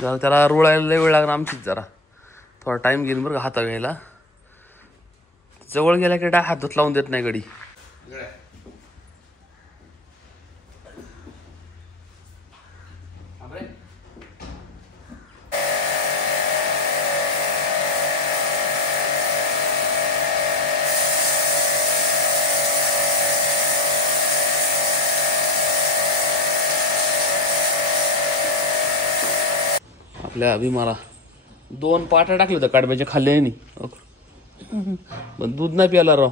जरा त्याला रुळायला लय वेळ लागणार आमचीच, जरा थोडा टाइम घेईन बरं का हाता घ्यायला. जवळ गेला की डाय हातच लावून देत नाही गडी. आपल्या अभिमाला 2 पाट्या टाकले होत्या कडब्याच्या खाल्ल्या नाही, पण दूध नाही प्यायला राव.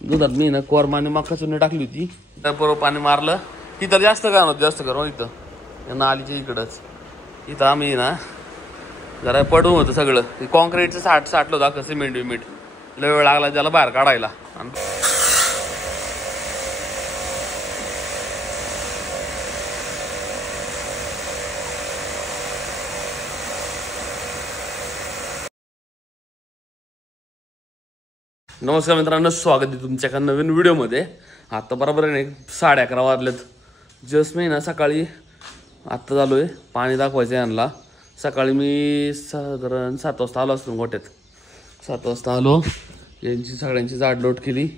दुधात मी ना कोरमा आणि मका चुनी टाकली होती, बरोबर पाणी मारलं. इथं जास्त काय नव्हतं, जास्त करून इथं नालीच्या इकडंच. इथं आम्ही ना जरा पडून होतं सगळं कॉन्क्रीटचं साठलं होतं अख्खं सिमेंट विमेंट. लय वेळ लागला त्याला बाहेर काढायला. नमस्कार मित्रांनो, स्वागत आहे तुमच्या एका नवीन व्हिडिओमध्ये. आता बरोबर आहे ना 11:30 वाजलेत. जस्ट मी ना सकाळी आत्ता झालोय पाणी दाखवायचं यांना. सकाळी मी साधारण 7 वाजता आलो असतो गोट्यात. 7 वाजता आलो, यांची सगळ्यांची जाडलोट केली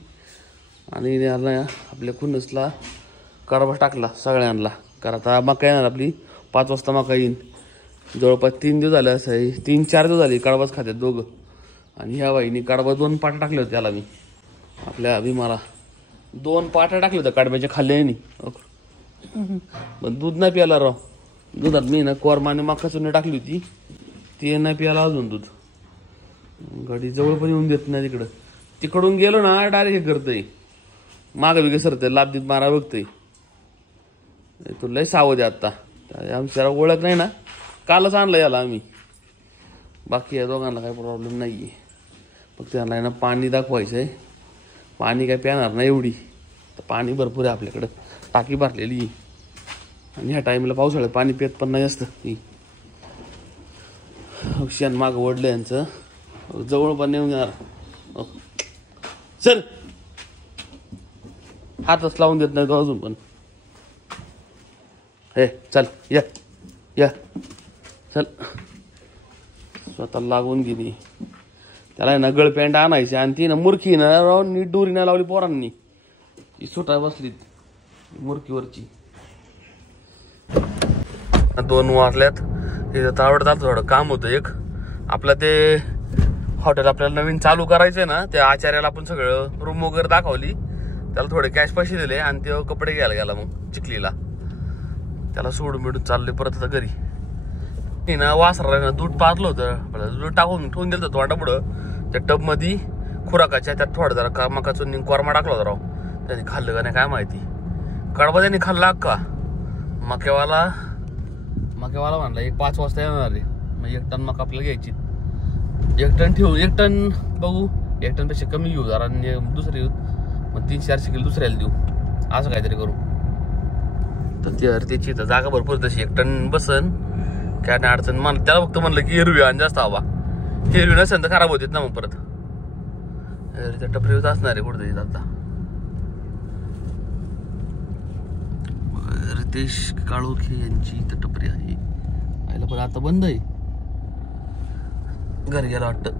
आणि यांना आपल्या खुन्नसला कडबा टाकला सगळ्यांना. कारण आता मका येणार आपली 5 वाजता मका येईन. जवळपास 3 दिवस झाले, असं आहे 3-4 दिवस झाले कडबाच खात्यात दोघं. आणि ह्या बाईनी कडबा 2 पाट्या टाकले होते त्याला. मी आपल्या अभिमाला 2 पाट्या टाकले होत्या कडब्याच्या खाल्ल्या नाही, पण दूध नाही प्यायला राव. दुधात मी ना कोरमा आणि मका चुनी टाकली होती, ते नाही प्यायला अजून दूध. गाडी जवळ पण येऊन देत नाही. तिकडून गेलो ना डायरेक्ट हे करतय, मागं बिगं सरतय, लाभदीत मारा बघतय. तुला लय सावध आहे आता. आमच्या ओळख नाही ना, कालच आणलं याला आम्ही. बाकी या दोघांना काही प्रॉब्लेम नाही आहे. फक्त त्यांना ना पाणी दाखवायचं आहे. पाणी काय प्याणार नाही एवढी, तर पाणी भरपूर आहे आपल्याकडं, टाकी भरलेली. आणि ह्या टाईमला पावसाळ्यात पाणी पित पण नाही असतं. शेण मागं ओढलं यांचं, जवळ पण येऊन येणार. चल, हातच लावून देत नाही तो अजून पण. हे चल, या चल. स्वतः लागून गेली त्याला ना. गळपॅन्ट आणायची आणि ती ना मुरखी ना राव नीट दोरी नाही लावली पोरांनी. ती सुटाय बसली मुरकीवरची. 2 वाजल्यात. तिथं तावड जातं थोडं काम होतं एक आपलं. ते हॉटेल आपल्याला नवीन चालू करायचंय ना, त्या आचार्याला आपण सगळं रूम वगैरे दाखवली. त्याला थोडे कॅश पैसे दिले आणि ते कपडे घ्यायला गेला मग चिखलीला. त्याला सोडून बिडून चालले परत आता घरी. ना वासरा दूध पाजलं होतं, दूध टाकून ठेवून दिलं होतं तोंडा पुढं त्या टब मध्ये खुराकाच्या. त्यात थोडं जरा मकाचून कोरमा टाकला होता राव. त्याने खाल्लं का नाही काय माहिती. कडबा त्यांनी खाल्ला अक्का. मक्यावाला म्हणला 5 वाजता येणार रे, मग 1 टन मका आपल्याला घ्यायची. 1 टन ठेवू, 1 टन बघू, 1 टन पेक्षा कमी घेऊ जरा, दुसरे येऊ मग 300-400 किलो दुसऱ्याला देऊ, असं काहीतरी करू. तर त्याची तर जागा भरपूर तशी 1 टन बसन काय नाही अडचण. मला त्याला फक्त म्हणलं की हिरवी आणि जास्त हवा. हिरवी नसेल तर खराब होतीत ना मग परत. त्या टपरीवर असणार आहे कुठे आता. रितेश काळोखे यांची इथं टपरी आहे. आयला पण आता बंद आहे, घरी गेला वाटतं.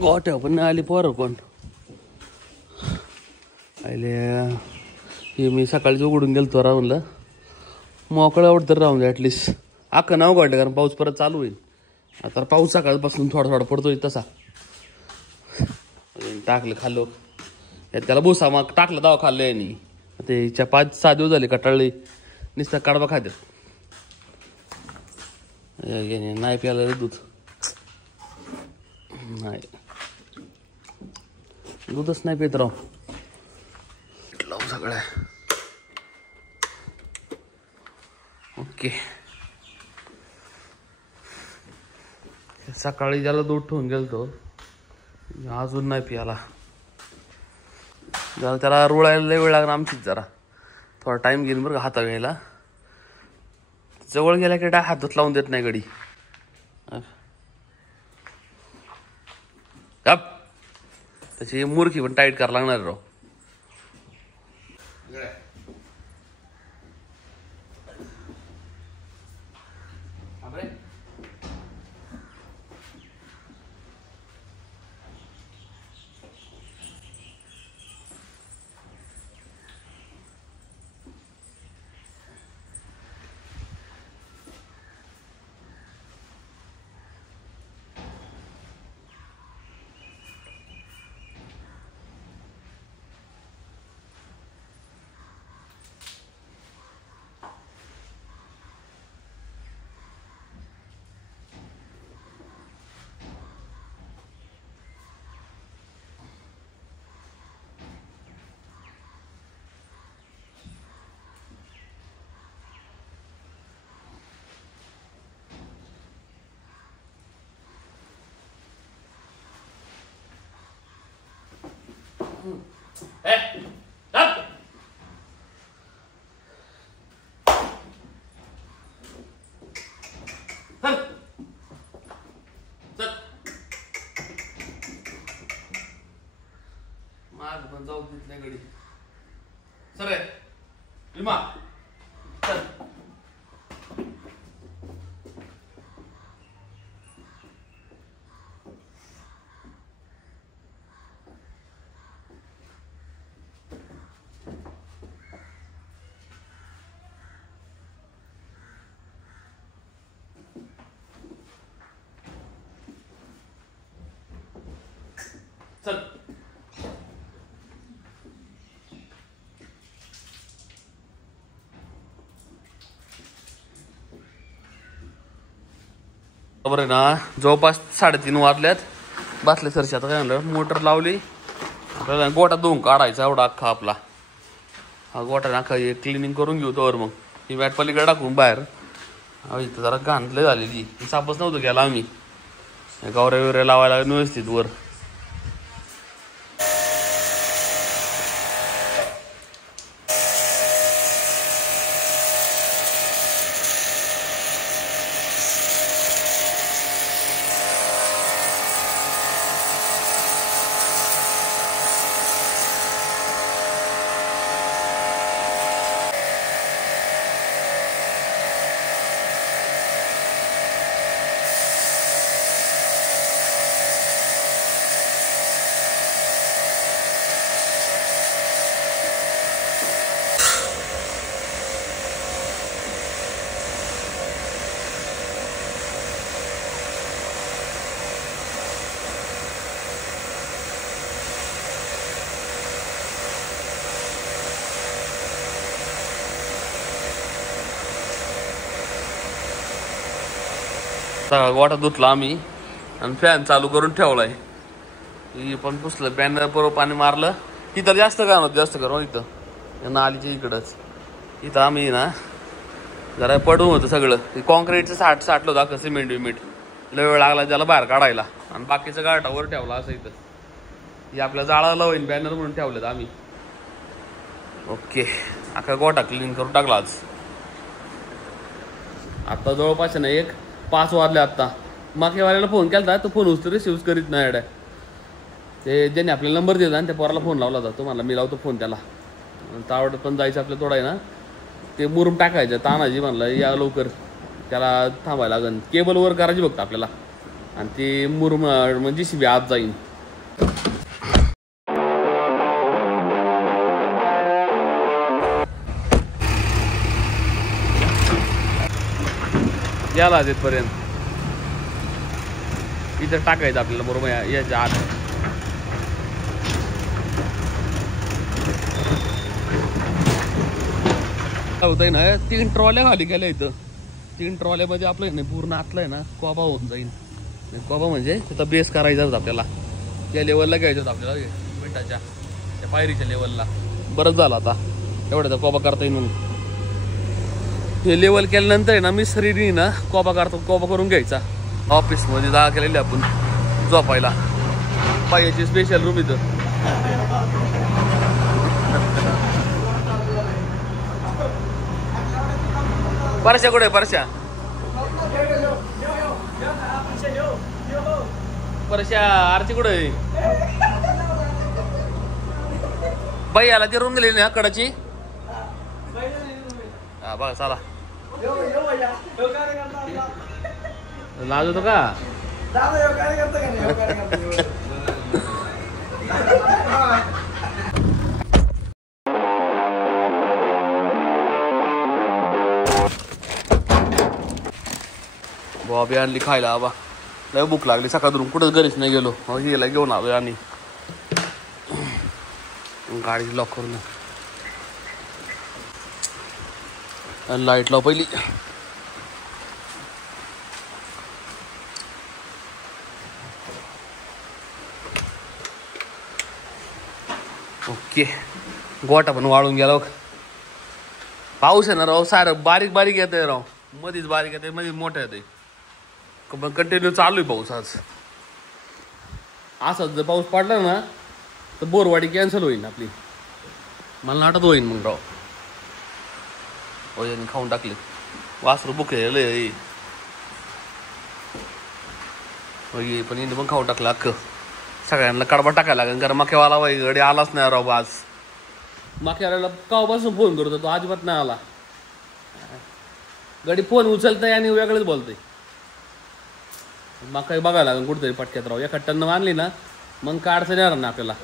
गोट्या पण नाही आली पोरं पण. आले हे मी सकाळीच उघडून गेलतो राहूनला. मोकळं आवडतं राहून द्या ॲटलिस्ट. अख्खं नाव काढलं कारण पाऊस परत चालू होईल. आता पाऊस सकाळपासून थोडा पडतोय तसा. टाकलं खाल्लो त्याला भुसा मग टाकलं दावा खाल्लं यांनी. ते 5-6 दिवस झाले कटाळले नुसतं कडबा खात्यात. नाही प्यायला रे दूध, नाही दूधच नाही पित राव. सगळ्या ओके. सकाळी ज्याला दूध ठेवून गेलतो अजून नाही प्याला. जरा त्याला रुळायला लय वेळ लागणार आमचीच, जरा थोडा टाइम घेईन बरं का हाता घ्यायला. जवळ गेला की डाय हातच लावून देत नाही गडी. त्याची मुरकी पण टाईट करायला लागणार राव. माग पण जाऊ देत नाही गडी. सर विमा चल. चल. बरोबर आहे ना. जवळपास 3:30 वाजल्यात. बसले सरशी आता काय म्हणलं मोटर लावली. आपल्याला गोटा धुवून काढायचा एवढा अख्खा आपला. हा गोटा अख्खा क्लिनिंग करून घेऊ तर मग ही बॅट पलीकडे टाकून बाहेर. इथं जरा घाण लय झालेली. सापच नव्हतं गेला आम्ही. गावऱ्या बिवऱ्या लावायला व्यवस्थित वर. सगळा गोठा धुतला आम्ही आणि फॅन चालू करून ठेवलाय. पण पुसलं फॅन बरोबर पाणी मारलं. इथं जास्त काय नव्हतं जास्त करून इथं नालीच्या इकडंच. इथं आम्ही ना जरा पडून होतं सगळं. कॉन्क्रीटचं साठलं होतं अख्खं सिमेंट विमेंट. लय वेळ लागला त्याला बाहेर काढायला आणि बाकीचं गाठावर ठेवला असं इथं. हे आपल्या जाळाला होईन बॅनर म्हणून ठेवलेत आम्ही. ओके अख्खा गोठा क्लीन करून टाकला आज. आता जवळपास ना 5 वाजले. आत्ता मागेवाल्याला फोन केला तो फोन उचल रिसिव्ह करीत नाही. अड्या ते ज्याने आपल्याला नंबर दिला आणि त्या पोराला फोन लावला होता. तुम्हाला मी लावतो फोन त्याला. तावडत पण जायचं आपल्या थोडा आहे ना. ते मुरुम टाकायचं तानाजी म्हणलं या लवकर त्याला थांबायला लागेल. केबल वर करायची बघता आपल्याला आणि ते मुरुम म्हणजे शिबी आत जाईन. याला तिथपर्यंत इथं टाकायचं आपल्याला बरोबर याच्या आत. होतंय ना 3 ट्रॉल्या खाली गेल्या इथं. 3 ट्रॉल्यामध्ये आपलं नाही पूर्ण आतलं आहे ना कोबा होऊन जाईल. कोबा म्हणजे त्याचा बेस करायचा होता आपल्याला. त्या लेवलला घ्यायचं होतं आपल्याला मिठाच्या त्या पायरीच्या लेवलला. बरंच झालं आता एवढ्याचा कोबा करता येईल म्हणून. हे लेवल केल्यानंतर आहे ना मी शरीरी ना कोबा करून घ्यायचा. ऑफिसमध्ये जागा केलेली आपण झोपायला. पायाची स्पेशल रूम इथं. परश्या कुठे परश्या परश्या आरती कुठे बाई आला ती रूम दिलेली ना कडाची. हा बघा चला लाज होतो का. बॉबी आणली खायला. आबा लय भूक लागली सकाळून कुठंच घरीच नाही गेलो. हिला घेऊन आलोय आणि गाडी लॉक करून लाईट लाव पहिली. ओके गोटा पण वाळून गेला. पाऊस आहे ना राव सारं बारीक बारीक येतंय राव. मधीच बारीक येते मधीच मोठं येते. कंटिन्यू चालू आहे पाऊस आज. असाच जर पाऊस पडला ना तर बोरवाडी कॅन्सल होईल आपली. मला नाटक होईन मग राव. यांनी खाऊन टाकले. वासरू बुकलेलं पण हिने पण खाऊन टाकलं अख्खं. सगळ्यांना कडबा टाकायला लागेल कारण मक्यावाला गडी आलाच नाही राव. आज मक्यावाल्याला कावापासून फोन करतो तो अजिबात नाही आला. गडी फोन उचलतंय आणि वेगळंच बोलतंय. मग काही बघायला लागेल कुठेतरी पटक्यात राव. एका टन मानली ना मग काय अडचण येणार ना आपल्याला.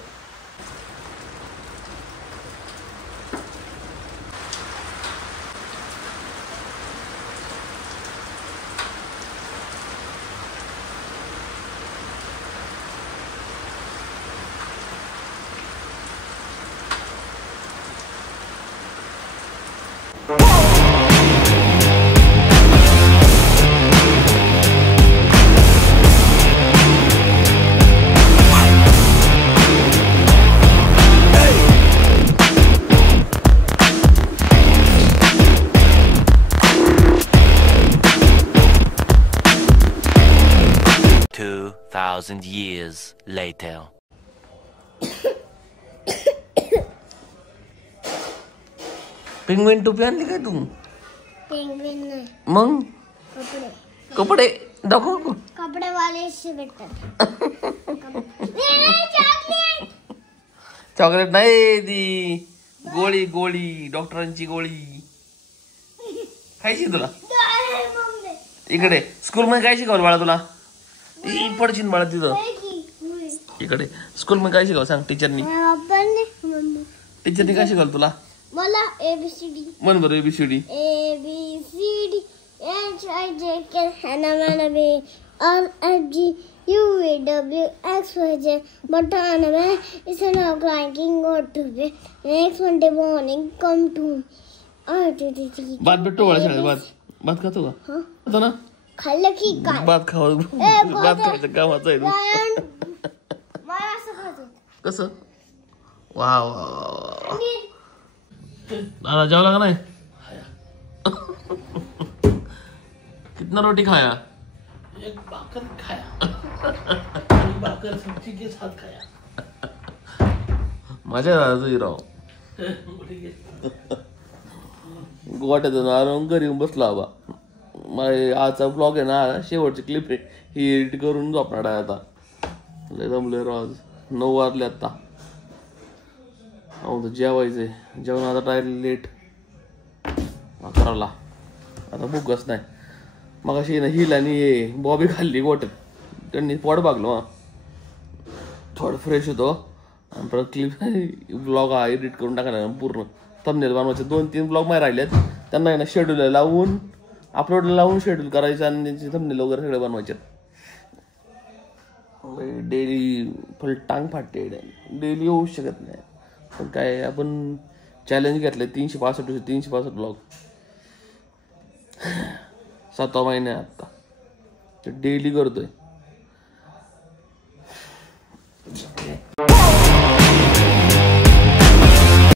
Years later. पेंग्विन टोपी आणली काय तू? पेंग्विन नाही मग कपडे. कपडे दाखव. कपडे वाले भेटतात. चॉकलेट नाही ती गोळी. गोळी डॉक्टरांची गोळी खायची तुला. इकडे स्कूल मध्ये काय शिकवलं बाळा तुला? पडशील बाळा तिथं. इकडे स्कूल मध्ये काय शिकवलं सांग टीचरनी? टीचरनी काय शिकवलं तुला? मला ABCD म्हण बरं. ABCD. ABCD HIJK LMNOP RFG UVWXYZ. But on a man is an cranking go to bed. Next Monday morning come to. भात भेटतो बाळा शाळेत? भात खातो का? खातो ना. खाल्लं की काय? भात खावं. भात खायचं कामाचं आहे. मला असं खात कसं? वा दादा जेवला का नाही? कितना रोटी खाया? एक भाकर खाया. भाकर सब्जी के साथ खाया. मजा दादा तुझी राव. गोट्यातून आलो घरी येऊन बसला बाबा. आजचा ब्लॉग आहे ना शेवटची क्लिप आहे ही एडिट करून झोपणार आहे आता. लय जमले राव. 9 वाजले आता. अहो जेवायचंय. जेवण आता डायरेक्ट लेट 11ला. आता भूकच नाही. मग अशी ना हिल आणि हे बॉबी खाल्ली गोट्यात. त्यांनी पोट भागलो. थोडं फ्रेश होतो आणि परत क्लिप ब्लॉग हा एडिट करून टाकायला पूर्ण. थंबनेल बनवायचे 2-3 ब्लॉग माहीत राहिलेत. त्यांना आहे ना शेड्यूल लावून अपलोडला लावून शेड्यूल करायचं आणि त्यांचे थंबनेल वगैरे सगळे बनवायचे. डेली फुल टांग फाटते. डेली होऊ शकत नाही पण काय आपण चॅलेंज घेतलं 365 ब्लॉग 7 महिने आता ते डेली करतोय.